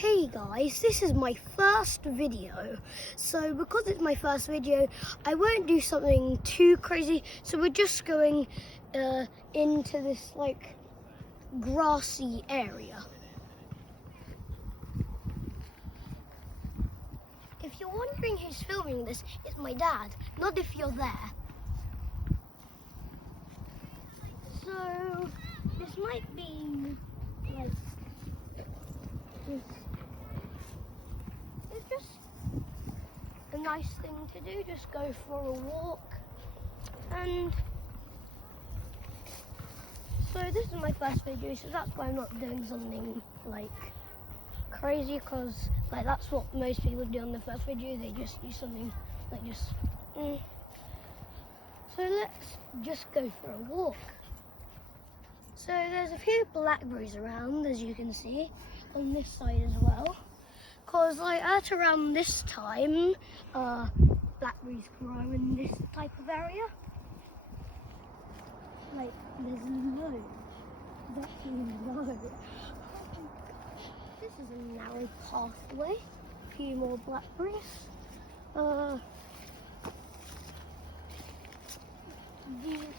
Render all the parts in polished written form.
Hey guys, this is my first video. So because it's my first video, I won't do something too crazy. So we're just going into this like grassy area. If you're wondering who's filming this, it's my dad, not if you're there. So this might be like this. It's just a nice thing to do, just go for a walk. And so this is my first video, so that's why I'm not doing something like crazy, because like that's what most people do on the first video. They just do something like just So let's just go for a walk. So there's a few blackberries around, as you can see, on this side as well. Because like at around this time, blackberries grow in this type of area. Like there's loads. There's actually loads. Oh my gosh. This is a narrow pathway. A few more blackberries.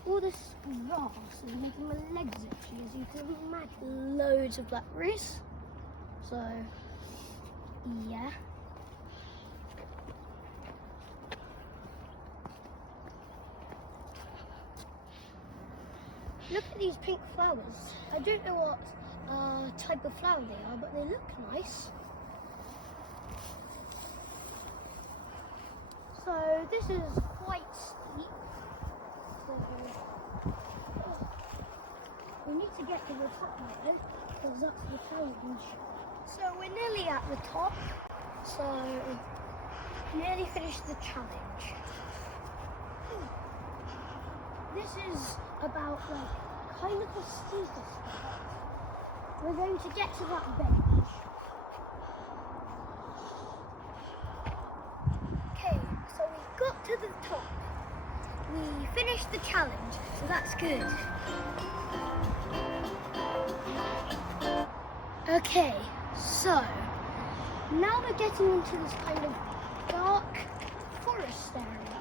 All this grass is making my legs itchy, as you can imagine. Loads of blackberries. So yeah. Look at these pink flowers. I don't know what type of flower they are, but they look nice. So this is quite steep. So we need to get to the top now, because that's the challenge. So we're nearly at the top. So nearly finished the challenge. This is about like kind of a steeper spot. We're going to get to that bench. Okay, so we got to the top. We finished the challenge, so that's good. Okay, so now we're getting into this kind of dark forest area.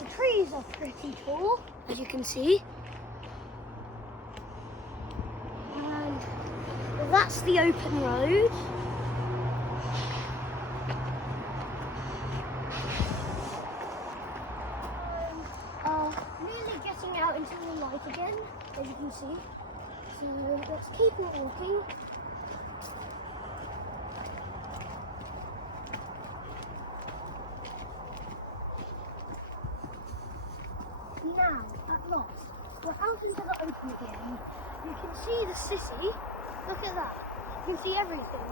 The trees are pretty tall, as you can see. And that's the open road. Nearly getting out into the light again, as you can see. So let's keep on walking. Now, at last, we're out into the open again. You can see the city. Look at that. You can see everything.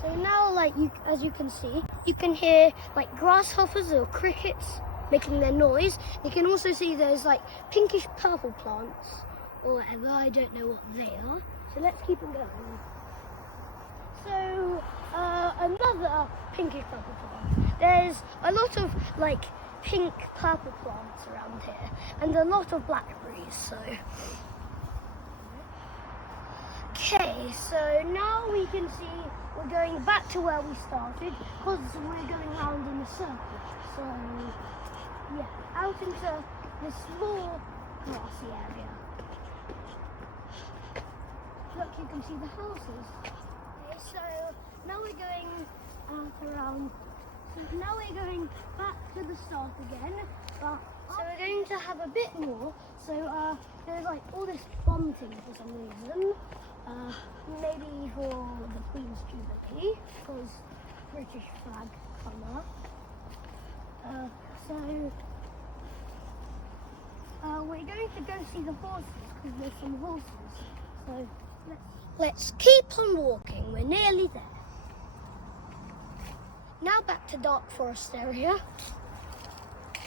So now, like as you can see, you can hear like grasshoppers or crickets making their noise. You can also see there's like pinkish purple plants or whatever. I don't know what they are. So let's keep on going. So another pinkish purple plant. There's a lot of like pink purple plants around here and a lot of blackberries. So okay, so now we can see we're going back to where we started, because we're going round in a circle. So yeah, out into this small grassy area. Look, you can see the houses. Okay, so now we're going around. So now we're going back to the start again. So we're going to have a bit more. So there's like all this bunting for some reason. Maybe for the Queen's Jubilee, because British flag colour. We're going to go see the horses, because there's some horses. So let's keep on walking. We're nearly there. Now back to dark forest area. This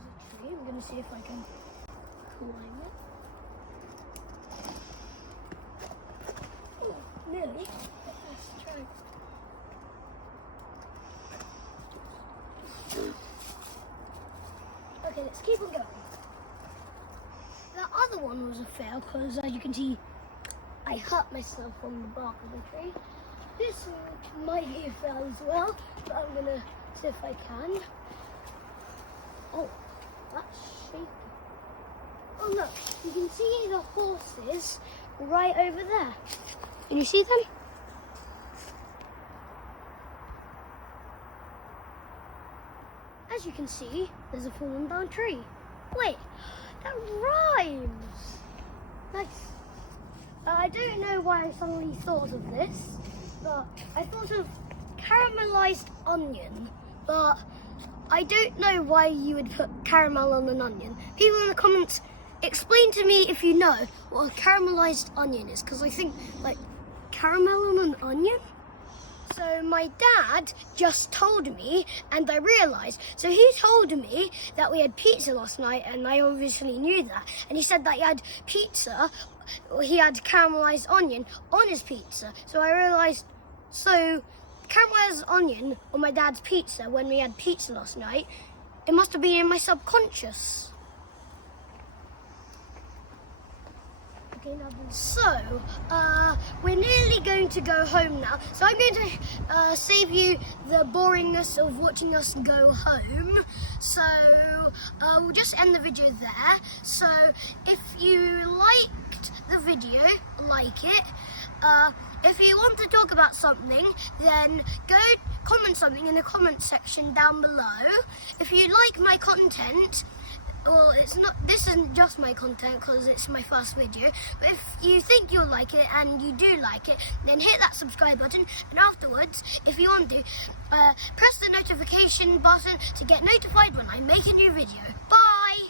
is a tree. I'm going to see if I can climb it. Oh, nearly. Let's try. let's keep on going. The other one was a fail because, as you can see, I hurt myself on the bark of the tree. This one might be a fail as well, but I'm gonna see if I can. Oh, that's shaky. Oh look, you can see the horses right over there. Can you see them? As you can see, there's a fallen down tree. Wait, that rhymes. Nice. I don't know why I suddenly thought of this, but I thought of caramelized onion, but I don't know why you would put caramel on an onion. People in the comments, explain to me if you know what a caramelized onion is, because I think like caramel on an onion? So my dad just told me, and I realised, so he told me that we had pizza last night, and I obviously knew that, and he said that he had pizza, he had caramelised onion on his pizza, so I realised, so caramelised onion on my dad's pizza when we had pizza last night, it must have been in my subconscious. So, we're nearly going to go home now. So I'm going to save you the boringness of watching us go home. So, we'll just end the video there. So, if you liked the video, like it. If you want to talk about something, then go comment something in the comment section down below. If you like my content, well, this isn't just my content because it's my first video, but if you think you'll like it and you do like it, then hit that subscribe button, and afterwards, if you want to, press the notification button to get notified when I make a new video. Bye!